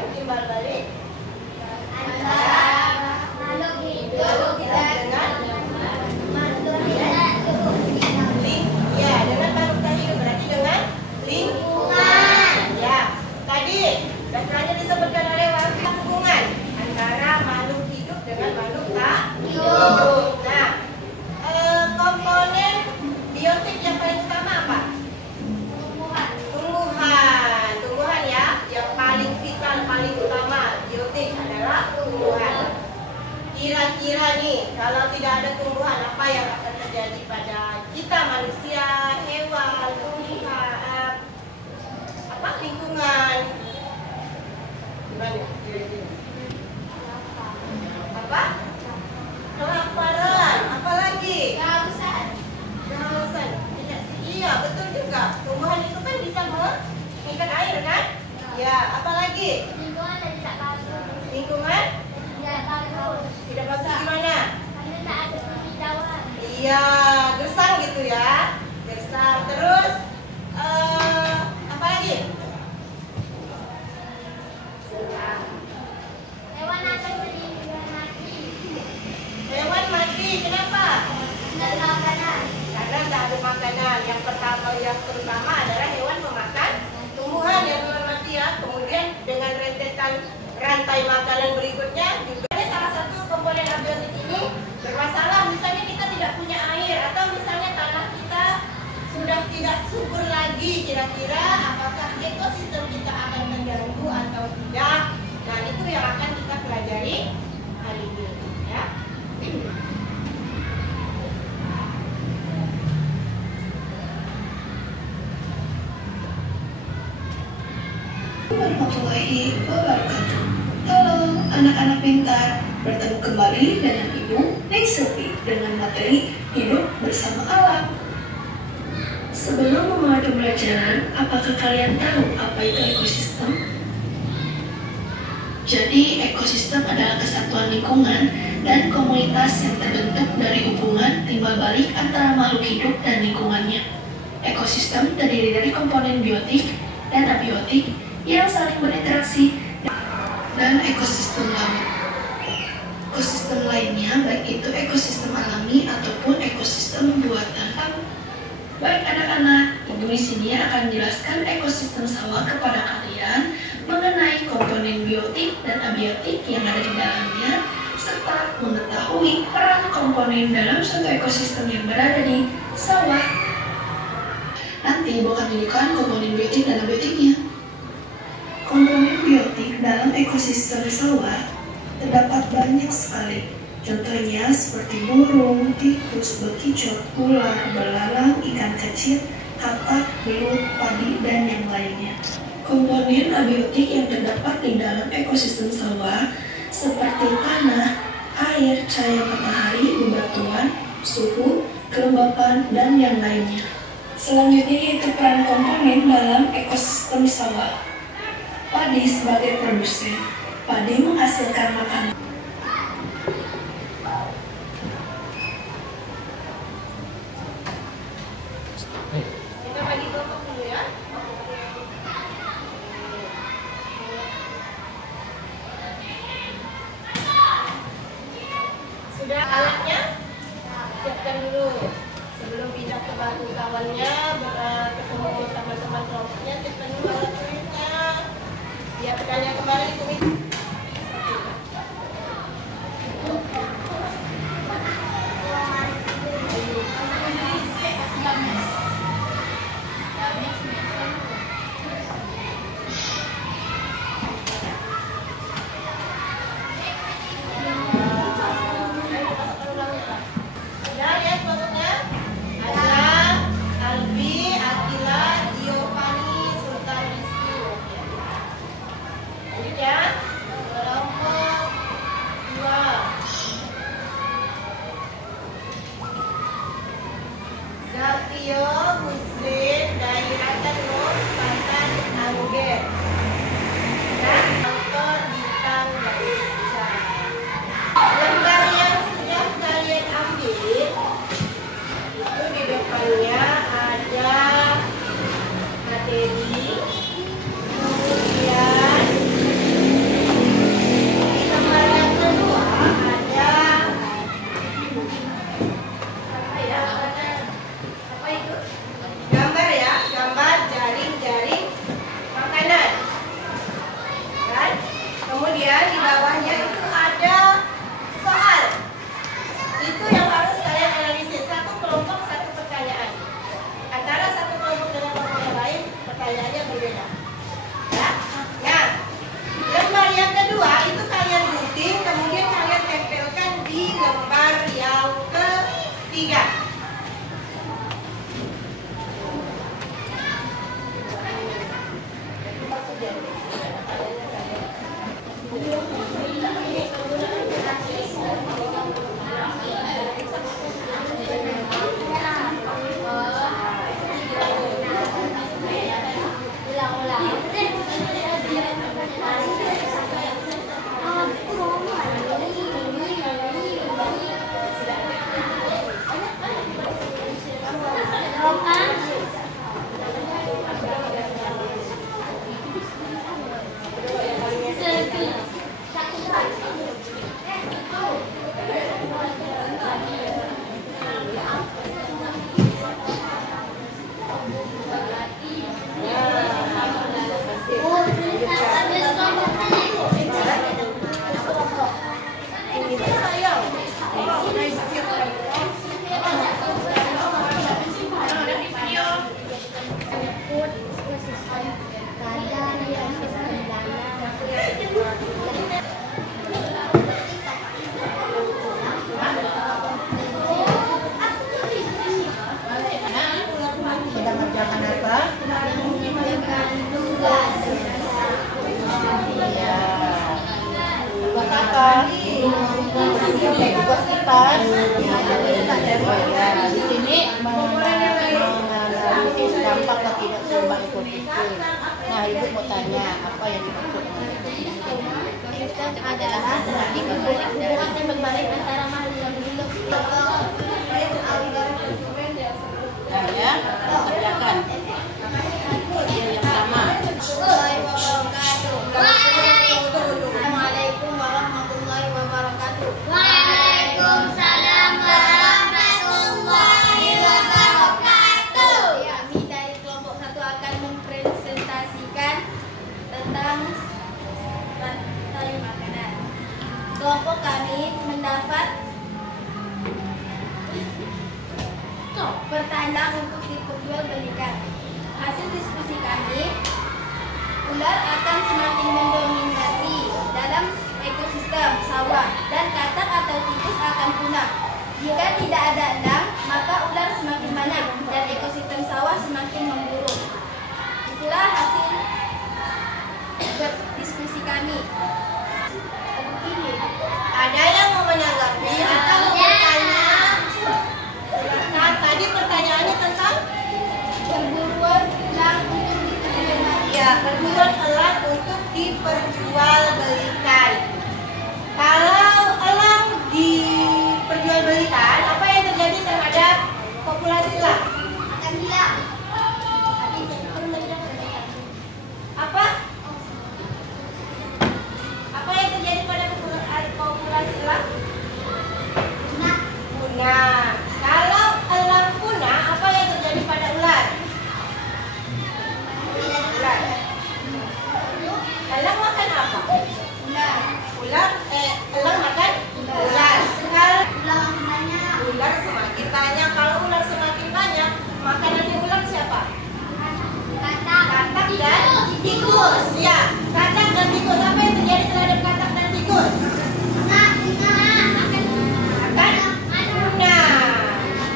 hubungan timbal balik antara makhluk hidup dengan makhluk hidup. Ya, dengan makhluk tak hidup berarti dengan lingkungan. Ya, tadi dasarnya disebutkan oleh Walfi hubungan antara makhluk hidup dengan makhluk tak hidup. Nah, komponen biotik yang paling utama apa? Tumbuhan ya, yang paling vital, paling utama biotik adalah tumbuhan. Kira-kira nih, kalau tidak ada tumbuhan, apa yang akan terjadi pada kita manusia, hewan, tumbuhan, lingkungan? Gimana? Apa? Kelaparan. Apa lagi? Kehausan. Iya, betul juga. Tumbuhan itu kan bisa mengikat air kan? Ya, apa lagi? Lingkungan tidak bagus. Lingkungan? Tidak bagus. Tidak bagus gimana? Karena tak ada hijauan. Iya, gersang gitu ya. Gersang. Terus apa lagi? Hewan akan meninggal mati. Hewan mati. Kenapa? Tidak ada makanan. Karena tidak ada makanan. Yang terutama adalah hewan memakan tumbuhan yang mati ya. Kemudian dengan rentetan rantai makanan berikutnya juga ada salah satu komponen abiotik ini bermasalah. Misalnya kita tidak punya air atau misalnya tanah kita sudah tidak subur lagi. Kira-kira apakah ekosistem kita akan terganggu atau tidak? Nah, itu yang akan kita pelajari hari ini ya. Warahmatullahi wabarakatuh. Halo anak-anak pintar, bertemu kembali dengan Ibu Naisofi dengan materi hidup bersama alam. Sebelum memulai pembelajaran, apakah kalian tahu apa itu ekosistem? Jadi ekosistem adalah kesatuan lingkungan dan komunitas yang terbentuk dari hubungan timbal balik antara makhluk hidup dan lingkungannya. Ekosistem terdiri dari komponen biotik dan abiotik yang saling berinteraksi dan ekosistem laut. Ekosistem lainnya baik itu ekosistem alami ataupun ekosistem buatan. Baik anak-anak, Ibu di sini akan menjelaskan ekosistem sawah kepada kalian mengenai komponen biotik dan abiotik yang ada di dalamnya serta mengetahui peran komponen dalam suatu ekosistem yang berada di sawah. Nanti Ibu akan tunjukkan komponen biotik dan abiotiknya. Komponen biotik dalam ekosistem sawah terdapat banyak sekali. Contohnya seperti burung, tikus, bekicot, ular, belalang, ikan kecil, katak, belut, padi, dan yang lainnya. Komponen abiotik yang terdapat di dalam ekosistem sawah seperti tanah, air, cahaya matahari, bebatuan, suhu, kelembapan, dan yang lainnya. Selanjutnya yaitu peran komponen dalam ekosistem sawah. Padi sebagai produsen. Padi menghasilkan makanan. Kita bagi kelompok dulu ya. Sudah alatnya? Siapkan dulu. Sebelum pindah ke bangku kawannya, ketemu teman-teman kelompoknya, siapkan dulu alat tulisnya. Siapkannya kembali tulis. Zafio Muslim Dairatan Nur Pantan Angger dan autor bintang dari sejarah. Lembar yang sudah kalian ambil itu di depannya ada materi, kemudian tugas kipas. Di sini menganalisis dampak dan tidak seimbang ekosistem. Nah, Ibu mau tanya apa yang dimaksud dengan ekosistem? Ekosistem adalah hubungan yang berbalik antara makhluk dan hidup. Nah, ya, kerjakan. Yang sama. Assalamualaikum warahmatullahi wabarakatuh. Waalaikumsalam warahmatullahi wabarakatuh. Kami dari kelompok 1 akan mempresentasikan tentang rantai makanan. Kelompok kami mendapat pertanyaan untuk diperjualbelikan. Hasil diskusi kami, ular akan semakin mendominasi dalam ekosistem sawah dan katak atau tikus akan punah. Jika tidak ada elang, maka ular semakin banyak dan ekosistem sawah semakin memburuk. Itulah hasil diskusi kami. Ada yang mau menanggapi atau bertanya? Nah, tadi pertanyaannya tentang Perburuan elang untuk diperjualbelikan. ya perburuan elang untuk diperjualbelikan. Kalau elang diperjualbelikan, apa yang terjadi terhadap populasi elang? Akan hilang. Apa? Apa yang terjadi pada populasi elang? Punah. Kalau elang punah, apa yang terjadi pada ular? Ular. Elang makan apa? Elang makan ular. Kalau ular semakin banyak, kalau ular semakin banyak, makanannya ular siapa? Katak dan tikus. Ya, katak dan tikus. Apa yang terjadi terhadap katak dan tikus? Akan punah.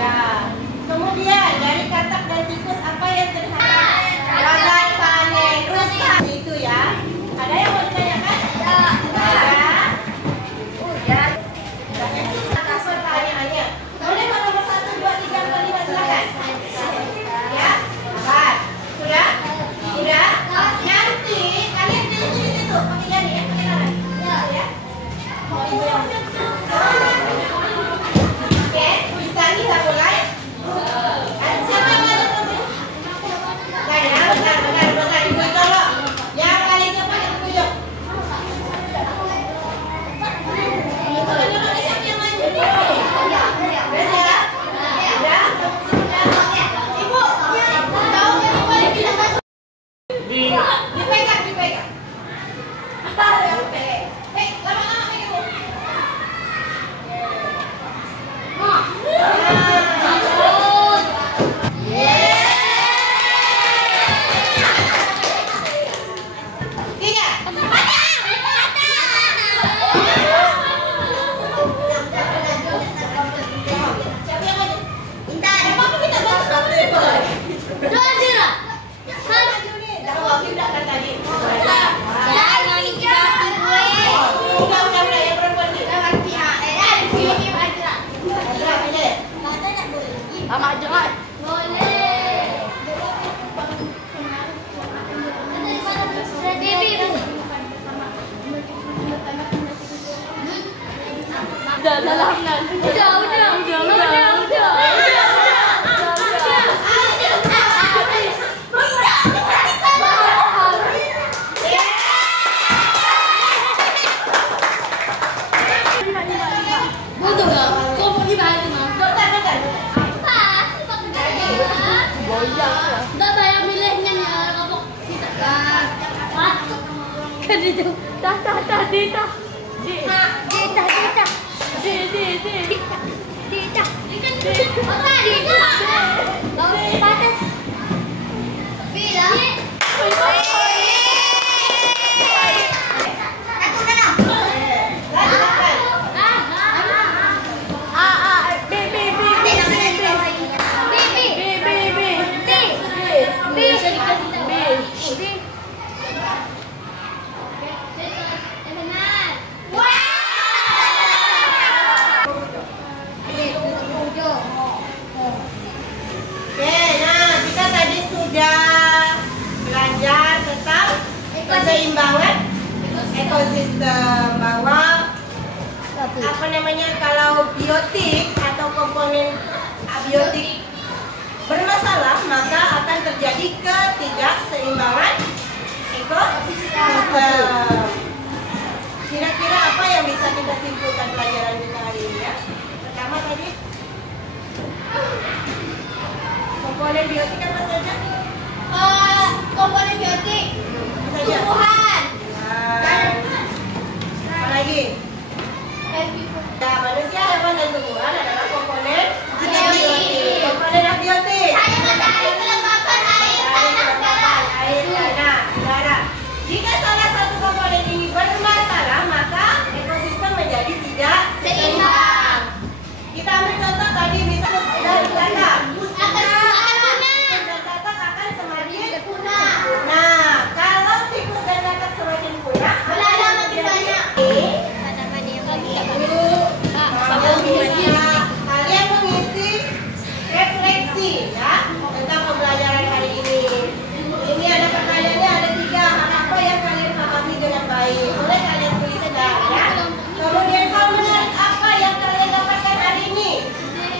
Ya. Kemudian dari katak dan tikus apa yang terjadi? Gagal panen, rusak itu ya. Ada yang mau ditanyakan? Ada. Ya. Atas pertanyaannya. Boleh nomor 1, 2, 3, 4, 5 silakan. Ya. Sabar. Sudah? Sudah? Nanti kalian tulis di situ pemilihannya ya, pakai tangan. Ya. Oke, bisa kita mulai? Siapa yang mau dulu? Bentar, Ibu tolong. Yang paling cepat yang tunjuk. Siapa yang maju? Bisa? Sudah? Ibu, tahu yang paling tidak maju? Dipegang. Hei, lama-lama pegang, Bu. Siapa yang maju? Apa kita bantu kamu nih, Boy? Maju nih. Jangan waktu udah kan tadi. Udah, yang perempuan nih. Sama aja kan? keseimbangan ekosistem, bahwa apa namanya, kalau biotik atau komponen abiotik bermasalah maka akan terjadi ketidakseimbangan ekosistem. Kira-kira apa yang bisa kita simpulkan pelajaran kita hari ini ya? Pertama tadi komponen biotik apa saja? Komponen biotik, Apa saja? tumbuhan, Dan apa lagi? Ya, manusia, hewan, dan tumbuhan adalah komponen abiotik. Komponen abiotik. kelembapan air, Kelembapan air, tanah, udara. Jika salah satu komponen ini bermasalah, maka ekosistem menjadi tidak seimbang. Kita ambil contoh tadi, misalnya dari data. Tikus dan katak akan semakin punah. Nah, kalau tikus dan katak semakin punah, Belanda makin banyak. Kalian mengisi refleksi ya tentang pembelajaran hari ini. Ini ada pertanyaannya, ada 3. Hal apa yang kalian pahami dengan baik? Boleh kalian tuliskan ya. Kemudian hal menarik apa yang kalian dapatkan hari ini?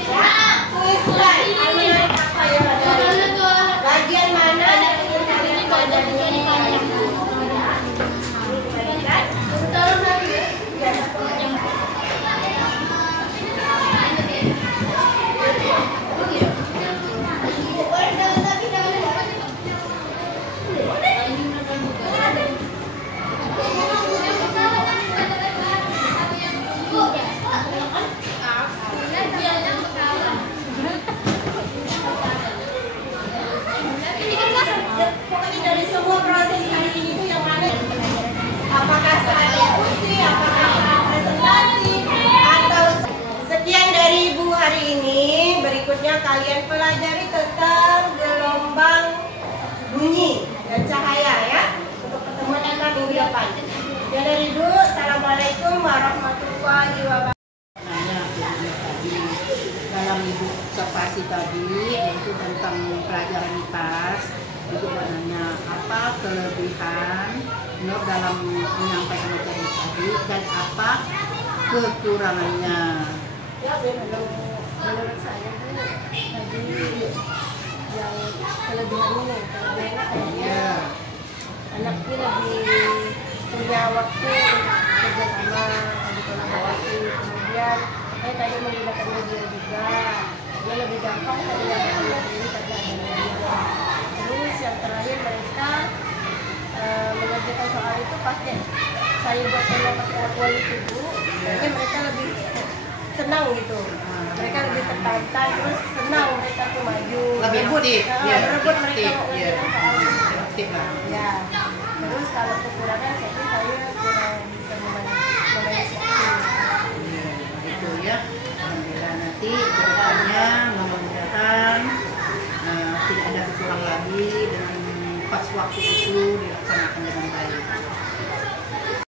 Ya, tuliskan hal menarik apa yang ada hari ini. Bagian mana yang ingin kalian pelajari hari ini? Pokoknya dari semua proses hari ini tuh yang mana? Apakah saat diskusi, apakah saat presentasi, atau sekian dari Ibu hari ini. Berikutnya kalian pelajari tentang gelombang bunyi dan cahaya ya, untuk pertemuan kita minggu depan. Sekian dari Ibu. Assalamualaikum warahmatullahi wabarakatuh. Tadi dalam ibu observasi tadi yaitu tentang pelajaran IPAS, ibu menanya apa kelebihan Nur dalam menyampaikan materi tadi dan apa kekurangannya. Ya, menurut saya tuh tadi yang kelebihannya kayaknya Ya. anaknya lebih punya waktu untuk kerjasama, ada kolaborasi, kemudian saya tadi menggunakan media juga, dia lebih gampang tadi yang ini karena ada media. Terus yang terakhir mereka mengerjakan soal itu pakai saya buat memang pakai wall itu Bu, kayaknya mereka lebih senang gitu, mereka lebih tertantang, terus senang mereka tuh maju, Lebih di, berebut mereka mau ya, mengerjakan soal itu. aktif lah. Ya, terus kalau kekurangan kayaknya saya kurang bisa memainkan Itu ya. Alhamdulillah nanti kedepannya mudah-mudahan tidak ada kekurangan lagi, dengan pas waktu itu dilaksanakan dengan baik.